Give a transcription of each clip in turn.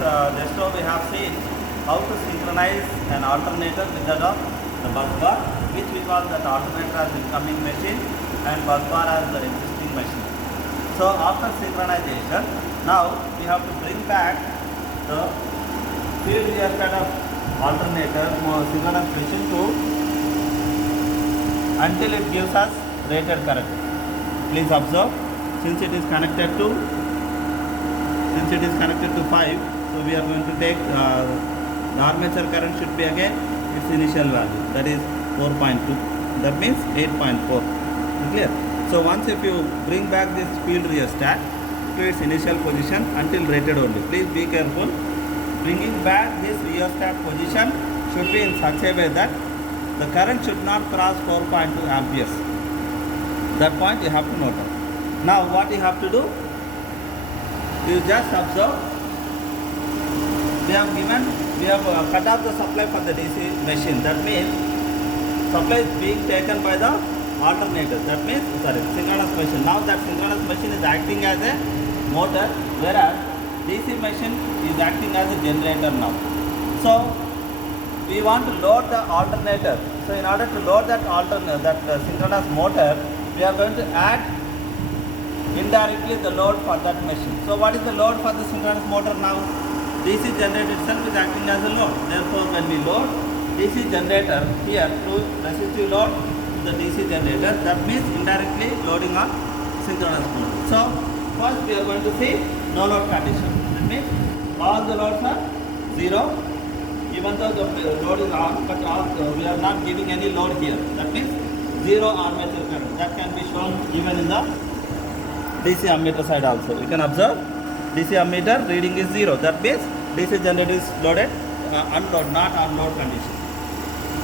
just now we have seen how to synchronize an alternator with that of the bus bar, which we call that alternator as the incoming machine and bus bar as the existing machine. So after synchronization, now we have to bring back the field rheostat of alternator synchronous machine to until it gives us rated current. Please observe, since it is connected to 5, so we are going to take the armature current should be again its initial value, that is 4.2, that means 8.4. Clear? So once if you bring back this field rheostat to its initial position until rated only, please be careful. Bringing back this rheostat position should be in such a way that the current should not cross 4.2 amperes. That point you have to note down. Now what you have to do, you just observe, we have cut off the supply for the DC machine. That means supply is being taken by the alternator. That means synchronous machine. Now that synchronous machine is acting as a motor, whereas DC machine is acting as a generator now. So we want to load the alternator. So in order to load that synchronous motor, we are going to add indirectly the load for that machine. So what is the load for the synchronous motor now? DC generator itself is acting as a load. Therefore when we load DC generator here through resistive load to the DC generator, that means indirectly loading on synchronous motor. So first we are going to see no load condition. That means all the loads are 0, even though the load is on, but we are not giving any load here. That means 0 armature current. That can be shown even in the DC ammeter side also. You can observe DC ammeter reading is 0. That means DC generator is loaded, unload, not unload condition.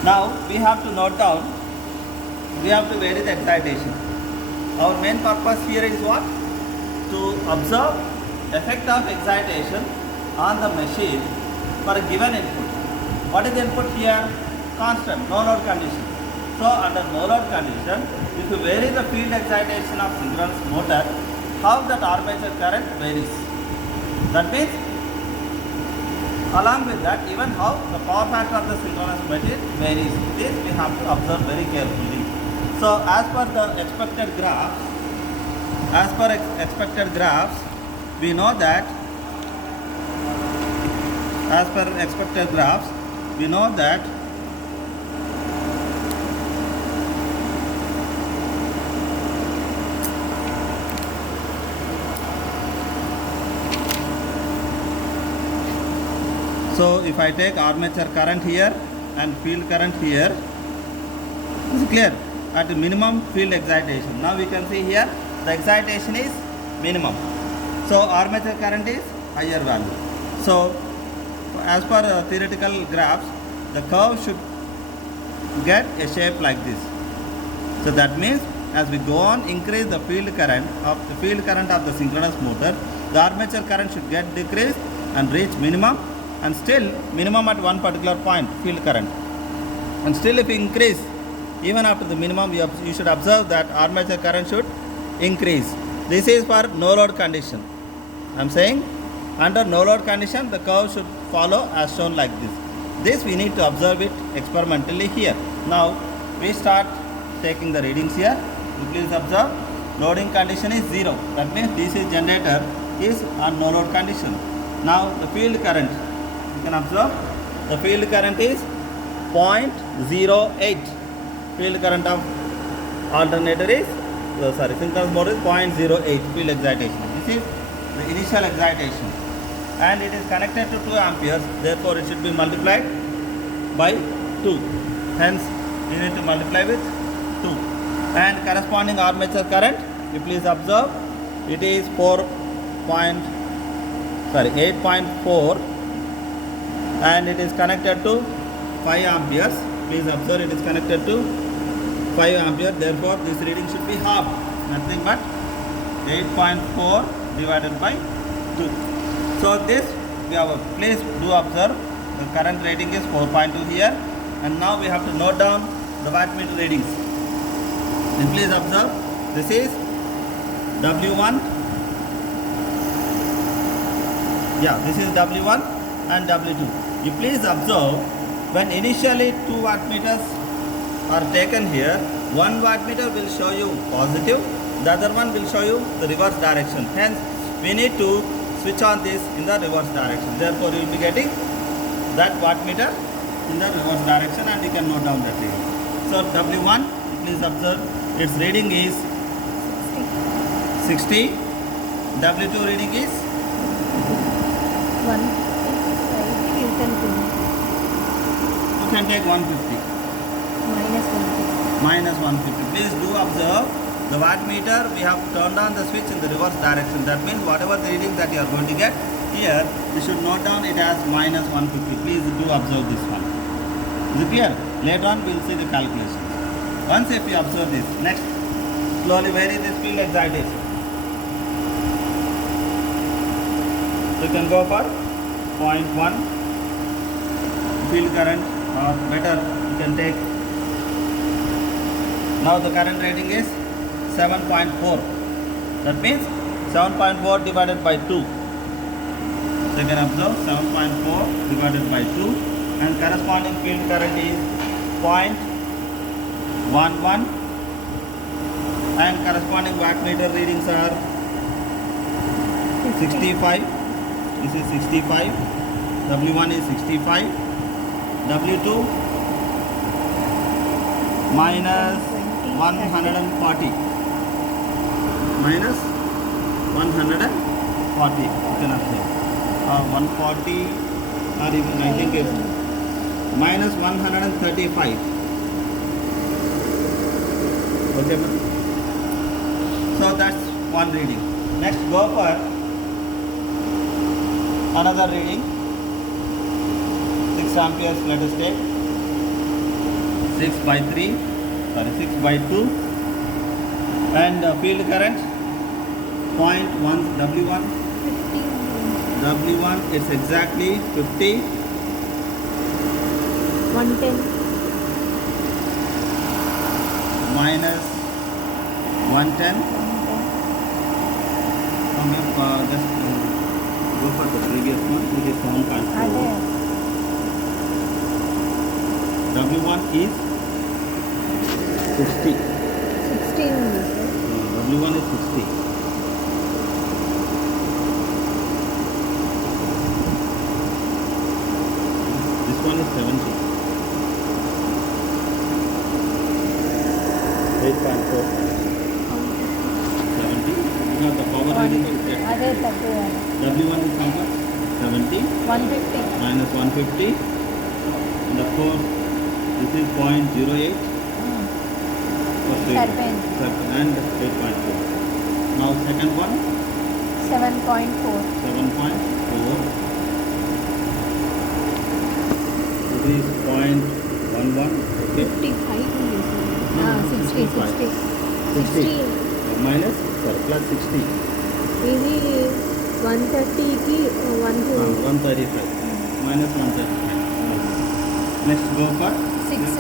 Now we have to note down, we have to vary the excitation. Our main purpose here is what? To observe effect of excitation on the machine for a given input. What is the input here? Constant, no load condition. So under no load condition, if you vary the field excitation of synchronous motor, how that armature current varies. That means along with that, even how the power factor of the synchronous machine varies. This we have to observe very carefully. So as per the expected graphs, we know that so if I take armature current here and field current here, is it clear? At the minimum field excitation. Now we can see here the excitation is minimum. So armature current is higher value. So as per theoretical graphs, the curve should get a shape like this. So that means as we go on increase the field current of the synchronous motor, the armature current should get decreased and reach minimum, and still minimum at one particular point field current, and still if we increase even after the minimum, you should observe that armature current should increase. This is for no load condition. I am saying under no load condition the curve should follow as shown like this. This we need to observe it experimentally here. Now we start taking the readings here. You please observe, loading condition is 0. That means DC generator is on no load condition. Now the field current, you can observe the field current is 0.08. Field current of alternator is synchronous motor is 0.08 field excitation. This is the initial excitation, and it is connected to 2 amperes. Therefore it should be multiplied by 2. Hence you need to multiply with 2. And corresponding armature current, you please observe, it is 8.4, and it is connected to 5 amperes. Please observe, it is connected to 5 amperes. Therefore this reading should be half, nothing but 8.4 divided by 2. So this we have, please do observe, the current rating is 4.2 here, and now we have to note down the wattmeter readings. And please observe, this is W1, Yeah, this is W1 and W2. You please observe, when initially 2 wattmeters are taken here, one wattmeter will show you positive, the other one will show you the reverse direction. Hence, we need to switch on this in the reverse direction. Therefore, you will be getting that wattmeter in the reverse direction, and you can note down that reading. So, W1, please observe, its reading is 60. W2 reading is 155. You can put you can take 150. minus 150. Minus 150. Please do observe the wattmeter, we have turned on the switch in the reverse direction. That means whatever the reading that you are going to get here, you should note down it as minus 150. Please do observe this one. Is it clear? Later on we will see the calculations. Once if you observe this, next, slowly vary this field excitation. So you can go for 0.1 field current, or better you can take. Now the current rating is 7.4. That means 7.4 divided by 2. So you can observe 7.4 divided by 2, and corresponding field current is 0.11, and corresponding wattmeter readings are 65. This is 65. W1 is 65. W2 minus 140. Minus 140. You can observe. 140, or even I think it's minus 135. Okay, ma'am? So that's one reading. Next, go for another reading. 6 amperes, let us take. 6 by 3, sorry, 6 by 2. And field current 0.1 W1. 50. W1 is exactly 50. 110. Minus 110. 110. Just go for the previous one, which is 7.4. అదే W1 is 60. 16 ఉంది sir. W1 is 60. This one is 70. 8.4. 70. Because the power reading is set. అదే తక్కువ. W1 is how much? 70. 150. Minus 150. And of course, this is 0.08. సరిపోయింది. And 8.4. Now second one, 7.4. 7.4. This is 0.11. Okay. 55 ఉంది sir. 60. 60. 60. Minus, sorry, plus 60. ఇది 130కి 135. Minus 135. Next go for 6.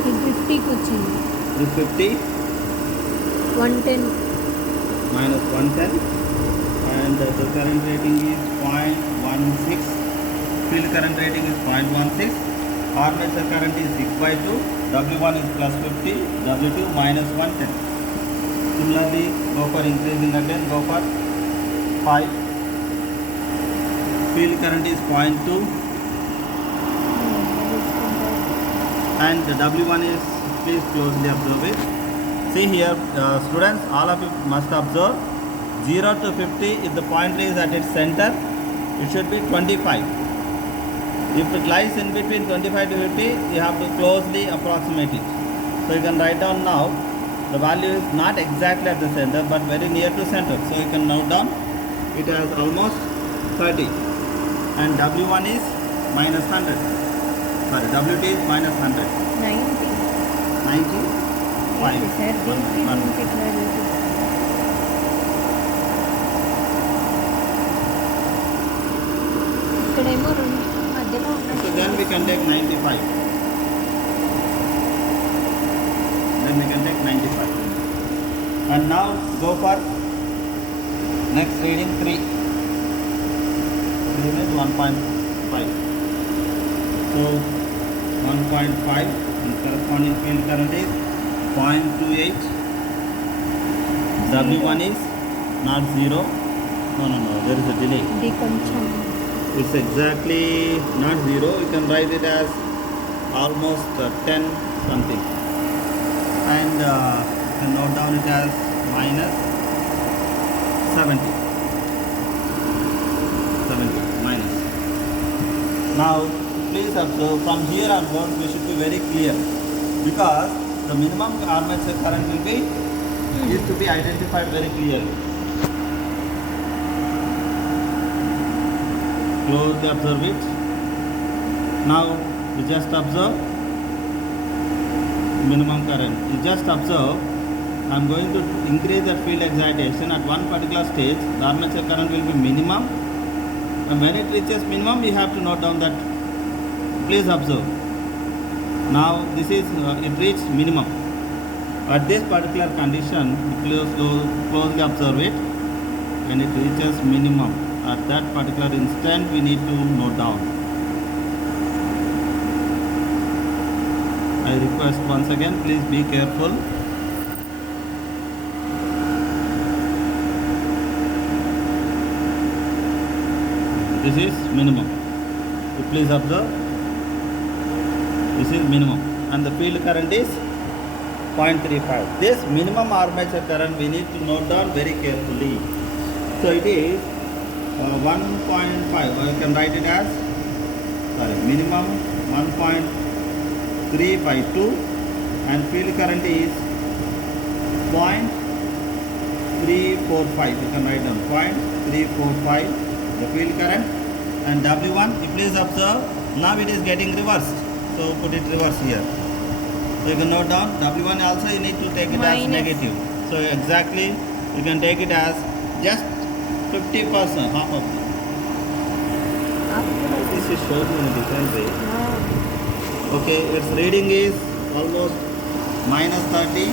ఇది 50కి వచ్చింది. this 50. 110. Minus 110, and the current rating is 0.16. Field current rating is 0.16. Armature current is 6 by 2. W1 is plus 50. W2 minus 110. Similarly, go for increasing again. Go for 5. Field current is 0.2, and the W1 is, please closely observe it. See here, students, all of you must observe 0 to 50. If the point is at its center, it should be 25. If it lies in between 25 to 50, you have to closely approximate it. So you can write down now, the value is not exactly at the center but very near to center. So you can note down it has almost 30. And W1 is minus 100. Sorry, W2 is minus 100. 90. 90. ఏంటి sir దీనికి దీనికి ఎట్లా rate? ఇక్కడేమో రెండు మధ్యలో So ఉన్నట్టు. then we can take 95. Then we can take 95. And now go for Next reading 3. 3 means 1.5. So 1.5 and corresponding field current is 0.28. W1 is not 0. No, there is a delay. It's exactly not 0. You can write it as almost 10 something. And you can note down it as minus 70. 70 minus. Now please observe, from here onwards we should be very clear, because the minimum armature current will be is to be identified very clearly. Closely observe it. Now you just observe minimum current. You just observe, I am going to increase the field excitation at one particular stage. The armature current will be minimum, and when it reaches minimum you have to note down that. Please observe. Now this is it reached minimum. At this particular condition, closely observe it. When it reaches minimum, at that particular instant we need to note down. I request once again, please be careful. This is minimum. So please observe. This is minimum, and the field current is 0.35. This minimum armature current we need to note down very carefully. So it is 1.5. I can write it as minimum 1.352, and field current is 0.345. You can write down 0.345 the field current, and W1. Please observe. Now it is getting reversed. So put it reverse here. So you can note down W1 also you need to take it as negative. So exactly you can take it as just 50%, half of it. This is shown in a different way. Okay, its reading is almost minus 30,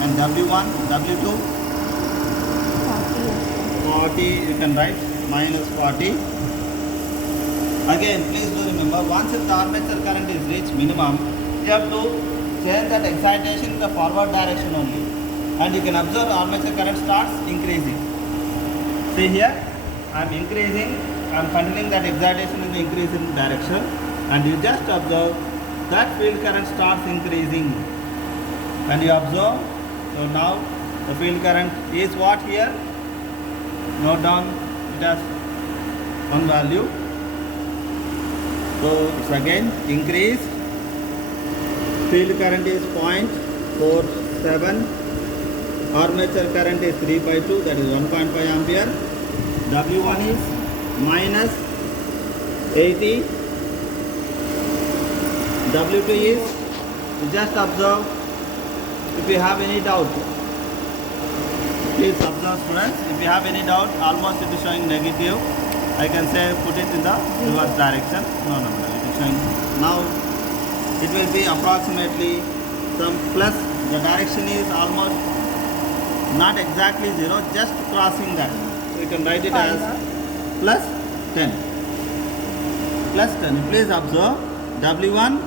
and W1, W2, 40, you can write minus 40. Again, please do remember, once if the armature current is reached minimum, you have to change that excitation in the forward direction only. And you can observe armature current starts increasing. See here, I am increasing, I am continuing that excitation in the increasing direction, and you just observe that field current starts increasing. And you observe, so now the field current is what here? Note down it as one value. So it's again increased. Field current is 0.47. Armature current is 3/2, that is 1.5 ampere. W1 is minus 80. W2 is, just observe. If you have any doubt, please observe students. If you have any doubt, almost it is showing negative. I can say put it in the reverse direction. No, it is showing. Now it will be approximately some plus. The direction is almost not exactly 0, just crossing that. So you can write it as plus 10. Plus 10. Please observe. W1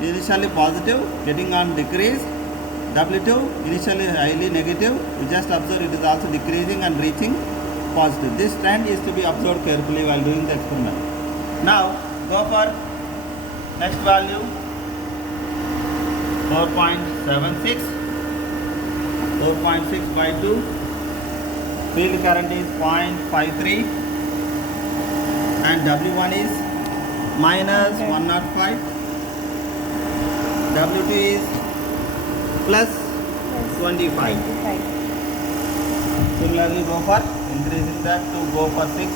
initially positive, getting on decrease. W2 initially highly negative. You just observe it is also decreasing and reaching positive. This trend is to be observed carefully while doing the experiment. Now go for next value, 4.76. 4.6 by 2. Field current is 0.53, and W1 is minus 105. W2 is plus 25. Similarly go for increasing that to go for 6.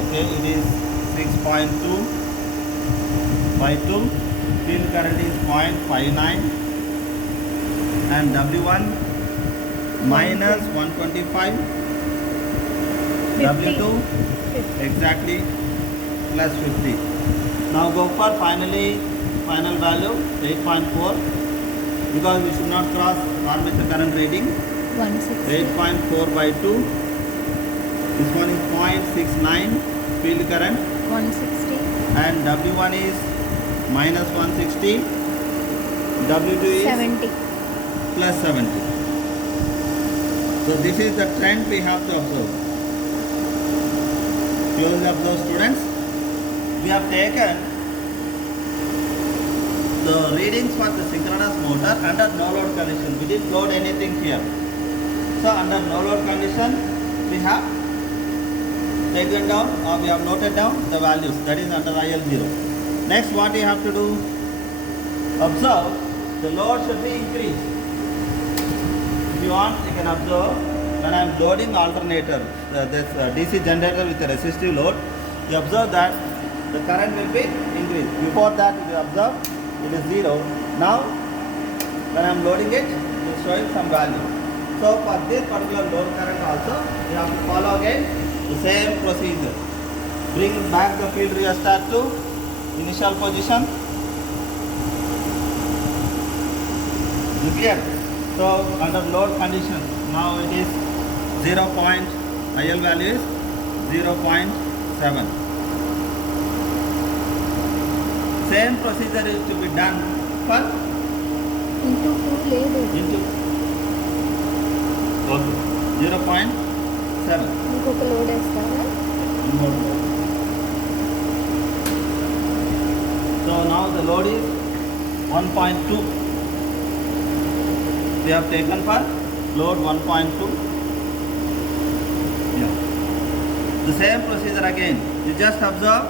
Okay, it is 6.2 by 2. Field current is 0.59, and W1 minus 125. 50. W2 exactly plus 50. Now go for final value 8.4, because we should not cross armature current rating. 160. 8.4 by 2. This one is 0.69 field current, 160. and W1 is minus 160. W2 is 70. plus 70. So this is the trend we have to observe. Closely observe, students. We have taken the readings for the synchronous motor under no load condition. We didn't load anything here. So under no load condition, we have taken down or we have noted down the values, that is under IL0. Next, what you have to do? Observe the load should be increased. If you want, you can observe when I am loading alternator, this DC generator with a resistive load, you observe that the current will be increased. Before that, if you observe, it is 0. Now, when I am loading it, it is showing some value. So, for this particular load current also, you have to follow again the same procedure. Bring back the field rheostat to initial position. You clear? So under load condition, now it is 0. IL value is 0.7. Same procedure is to be done for Into 2 లేదు. into okay, 0.7. ఇంకొక load వేస్తారా? So now the load is 1.2. We have taken for load 1.2. Yeah. The same procedure again. You just observe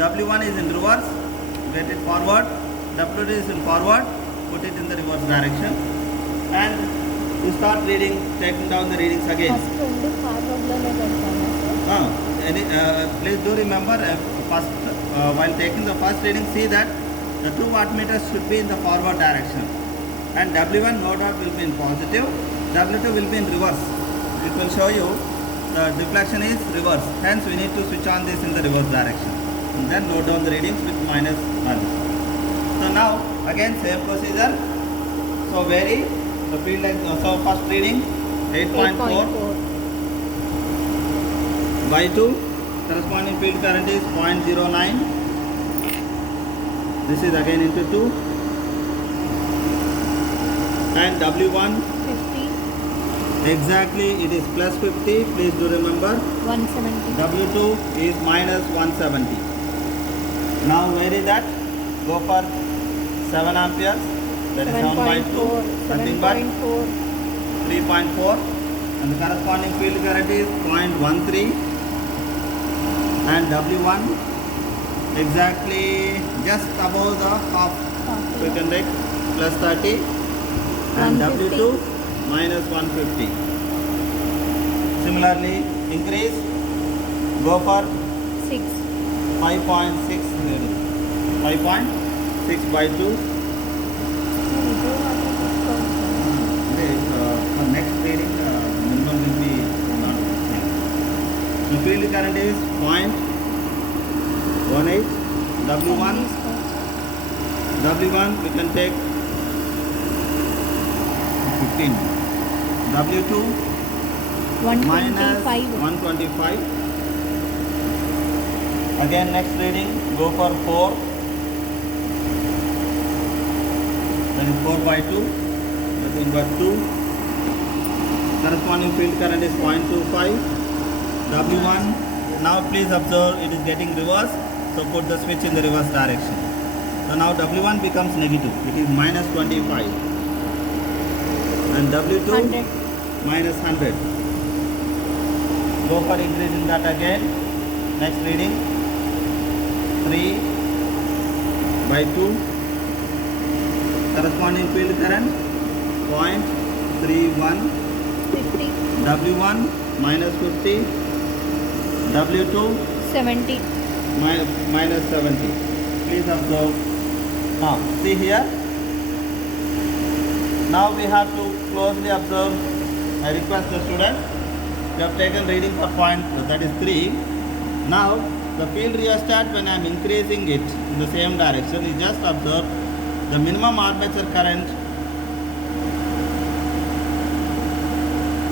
W1 is in reverse, get it forward. W2 is in forward, put it in the reverse direction, and you start reading, taking down the readings again. First రెండు ఫార్వర్డ్లోనే పెడతాను sir. Please do remember, first, while taking the first reading, see that the two wattmeters should be in the forward direction, and W1 no doubt will be in positive, W2 will be in reverse. It will show you the deflection is reverse, hence we need to switch on this in the reverse direction, and then note down the readings with minus value. So now again same procedure. So vary the field length. So first reading 8.4 by 2, corresponding field current is 0.09. This is again into 2, and W1 50. exactly it is plus 50. Please do remember 170. W2 is minus 170. Now vary that, go for 7 amperes, that is 7 by 2, nothing but 3.4, and the corresponding field current is 0.13, and W1 exactly just above the half, so you can take plus 30, and 150. W2 minus 150. Similarly, increase, go for 6. 5.6 by 2. For next reading, minimum will be not the same. The field current is 0.18. W1 we can take 15. W2 minus 125. Again next reading, go for 4. That is 4 by 2. Nothing but 2. Corresponding field current is 0.25. W1. Now please observe it is getting reverse. So put the switch in the reverse direction. So now W1 becomes negative. It is minus 25. And W2 100. minus 100. Go for increasing that again. Next reading 3 by 2. Corresponding field current 0.31. 50. W1 minus 50. W2 70. minus 70. Please observe. Now see here. Now we have to closely observe. I request the student. We have taken reading for point, that is 3. Now the field rheostat, when I am increasing it in the same direction, you just observe the minimum armature current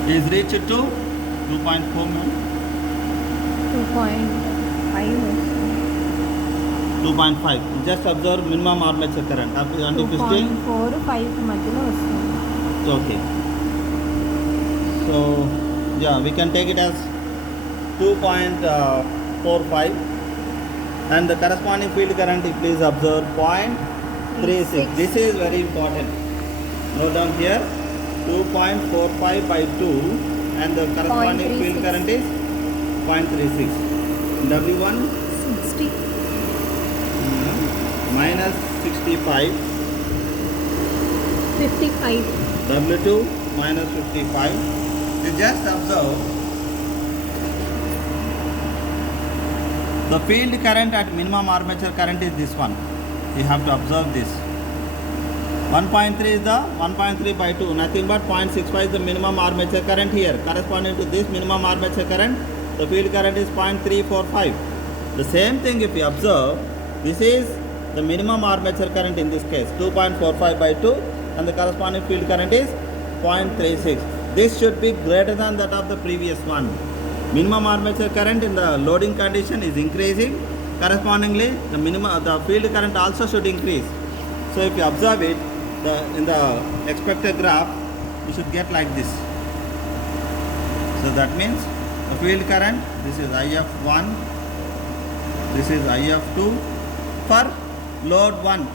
is reached to 2.4 mil. 2.5 2.5. Just observe minimum armature current. And if you still 2.4 5 మధ్యలో వస్తుంది. okay. So yeah, we can take it as 2.45, and the corresponding field current, please observe 0.36. This is very important. Note down here 2.45 by 2, and the corresponding field current is 0.36. W1 60 minus 65, 55 W2 minus 55. You just observe the field current at minimum armature current is this one. You have to observe this. 1.3 is the 1.3 by 2, nothing but 0.65 is the minimum armature current here. Corresponding to this minimum armature current, the field current is 0.345. The same thing if you observe, this is the minimum armature current in this case, 2.45 by 2, and the corresponding field current is 0.36. This should be greater than that of the previous one. Minimum armature current in the loading condition is increasing. Correspondingly, the field current also should increase. So if you observe it, in the expected graph, you should get like this. So that means the field current, this is IF1, this is IF2 for load 1.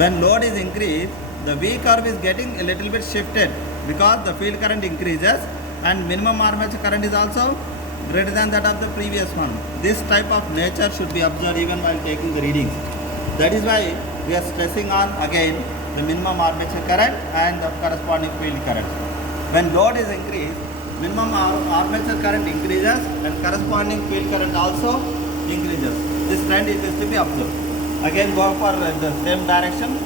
When load is increased, the V curve is getting a little bit shifted because the field current increases, and minimum armature current is also greater than that of the previous one. This type of nature should be observed even while taking the readings. That is why we are stressing on again the minimum armature current and the corresponding field current. When load is increased, minimum armature current increases and corresponding field current also increases. This trend is to be observed. Again go for the same direction.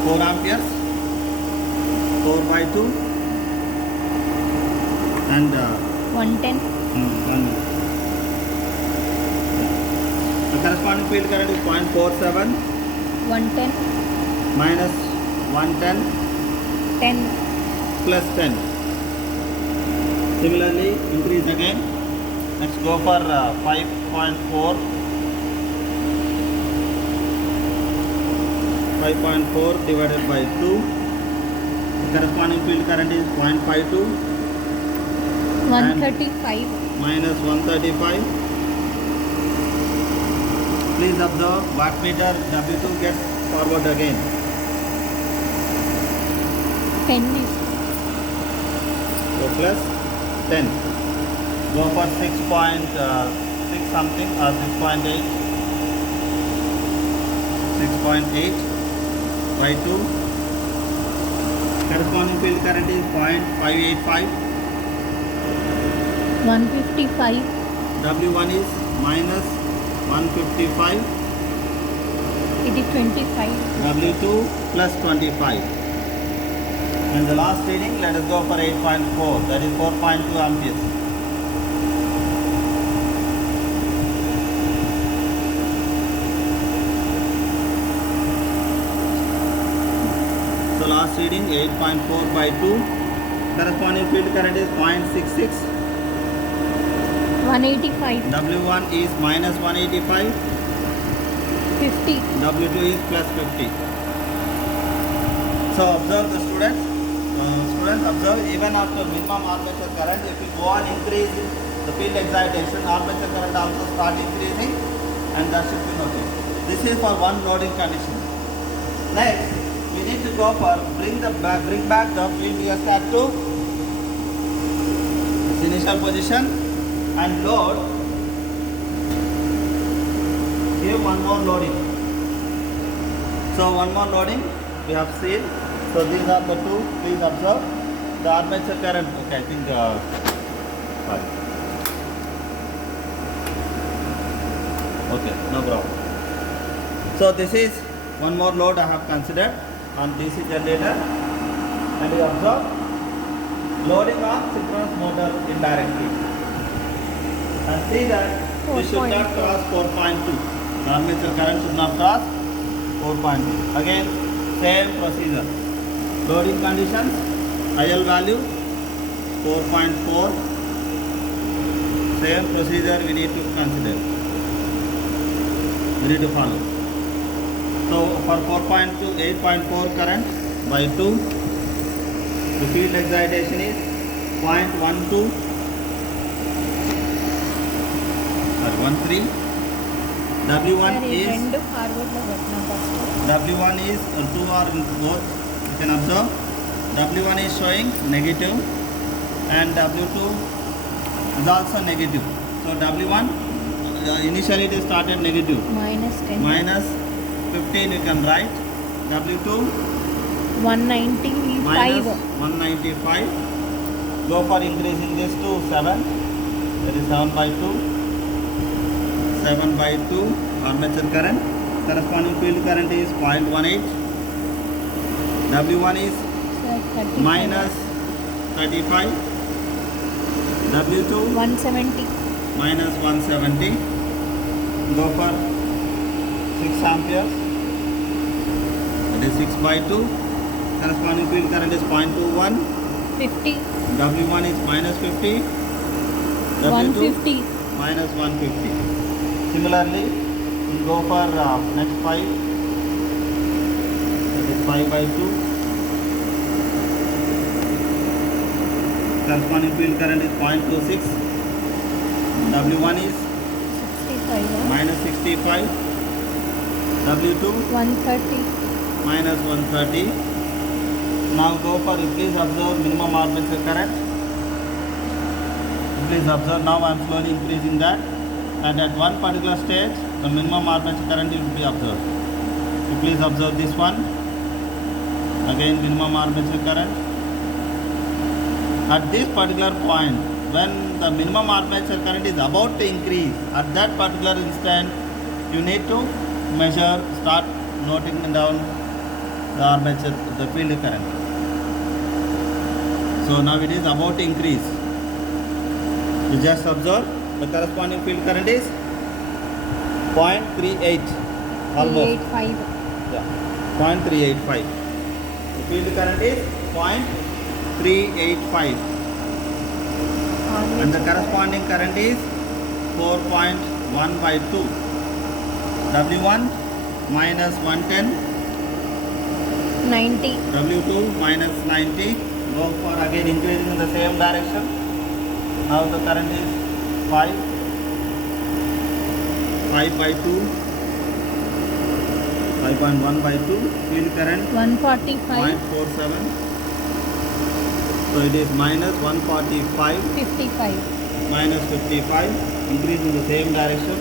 4 amperes, 4 by 2, and 110 the corresponding field current is 0.47 110 minus 110 10 plus 10. Similarly, increase again. Let's go for 5.4. 5.4 divided by 2. The corresponding field current is 0.52 135 minus 135. Please observe wattmeter W2 gets forward again. 10 is So plus 10. Go for 6.6 something or 6.8. 6.8 by 2. Corresponding field current is 0.585. 155 W1 is minus 155. it is 25 W2 plus 25. And the last reading, let us go for 8.4, that is 4.2 amperes. So last reading 8.4 by 2. Corresponding field current is 0.66. 185 W1 is minus 185. 50 W2 is plus 50. So observe the students. Students observe, even after minimum armature current, if you go on increase the field excitation, armature current also start increasing, and that should be noted. This is for one loading condition. Next, we need to go for bring back the field rheostat to its initial position and load. Give one more loading. So one more loading we have seen. So these are the two. Please observe the armature current. Okay, I think sorry. Okay, no problem. So this is one more load I have considered on DC generator, and you observe loading on synchronous motor indirectly. And see that we should not cross 4.2. The armature current should not cross 4.2. Again, same procedure. Loading conditions, IL value 4.4. Same procedure we need to consider. We need to follow. So for 4.2, 8.4 current by 2, the field excitation is 0.12 or 13. W1 is W1 is 2 or in both. You can observe W1 is showing negative and W2 is also negative. So W1 initially it is started negative. minus 10. Minus 15 you can write. W2 195. minus 195. Go for increasing this to 7. That is 7 by 2. 7 by 2 armature current. Corresponding field current is 0.18. W1 is minus 35. W2 170. minus 170. Go for 6 amperes. That is 6 by 2. Corresponding field current is 0.21. 50. W1 is minus 50. W2 150. minus 150. Similarly, we go for next 5. That is 5 by 2. Corresponding field current is 0.26. W1 is 65. minus 65. W2 130. minus 130. Now go for, please observe minimum armature current. Please observe, now I am slowly increasing that, and at one particular stage the minimum armature current will be observed. So please observe this one. Again minimum armature current. At this particular point, when the minimum armature current is about to increase, at that particular instant you need to measure, start noting down the armature, the field current. So now it is about to increase. You just observe the corresponding field current is 0.38 almost. 385. Yeah, 0.385. The field current is 0.385 and the corresponding current is 4.1 by 2. W1 minus 110. 90. W2 minus 90. Go for again increasing in the same direction. Now the current is 5 by 2. 5.1 by 2. Field current 145. 0.47. So it is minus 145 55. minus 55. Increase in the same direction.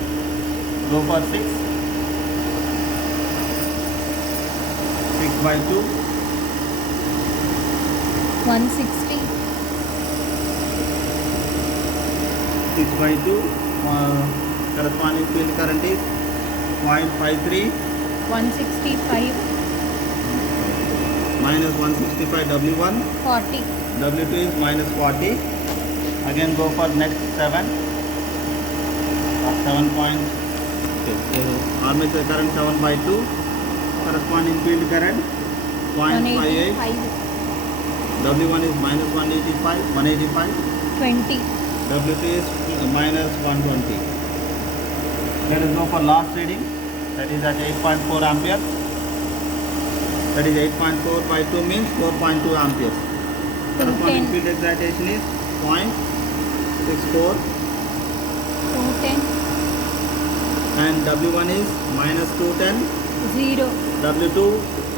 Go for 6. 6 by 2. 160. 6 by 2. Corresponding field current is 0.53 165. minus 165 W1. 40. W2 is minus 40. Again go for next 7. 7 point. Okay. So armature current 7 by 2. Corresponding field current 0.58. 185. W1 is minus 185. 20. W2 is minus 120. Let us go for last reading. That is at 8.4 amperes. That is 8.4 by 2 means 4.2 amperes. Corresponding 210. field excitation is 0.64 210. and W1 is minus 210. 0. W2,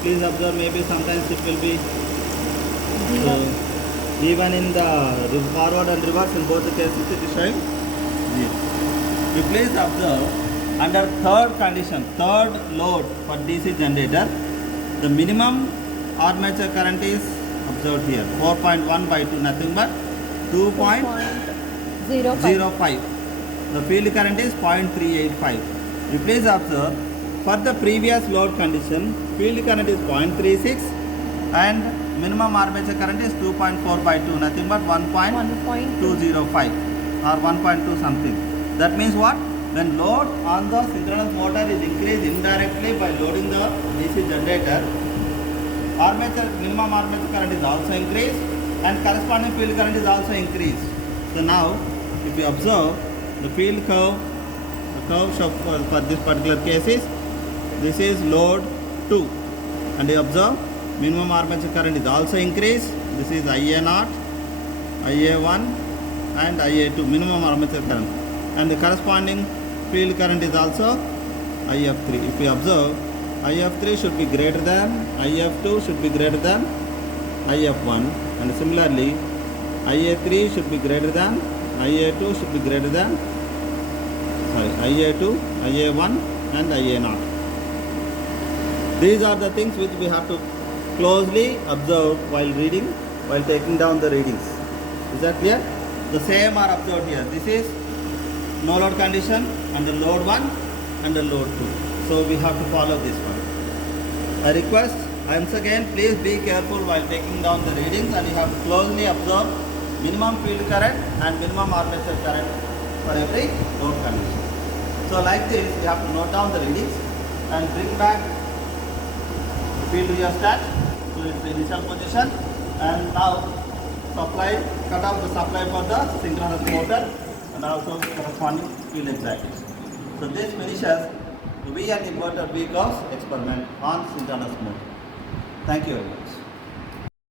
please observe, maybe sometimes it will be 0. even in the forward and reverse, in both the cases it is showing 0. You please observe, under third condition, third load for DC generator, the minimum armature current is observed here 4.1 by 2, nothing but 2.05. 0.05. The field current is 0.385. You please observe, for the previous load condition, field current is 0.36 and minimum armature current is 2.4 by 2, nothing but 1.205 or 1.2 something. That means what? When load on the synchronous motor is increased indirectly by loading the DC generator, armature, minimum armature current is also increased and corresponding field current is also increased. So now if you observe the field curve, the curve show for this particular case is, this is load 2, and you observe minimum armature current is also increased. This is IA0, IA1 and IA2, minimum armature current, and the corresponding field current is also IF3. If you observe, IF3 should be greater than, IF2 should be greater than IF1, and similarly IA3 should be greater than, IA2 should be greater than, IA2, IA1 and IA0. These are the things which we have to closely observe while reading, while taking down the readings. Is that clear? The same are observed here. This is no load condition and the load 1 and the load 2. So we have to follow this one. I request once again, please be careful while taking down the readings, and you have to closely observe minimum field current and minimum armature current for every load condition. So like this, you have to note down the readings and bring back the field rheostat to its initial position, and now supply, cut off the supply for the synchronous motor and also corresponding field excitation. So this finishes the V and inverter V curves experiment on synchronous motor. Thank you very much.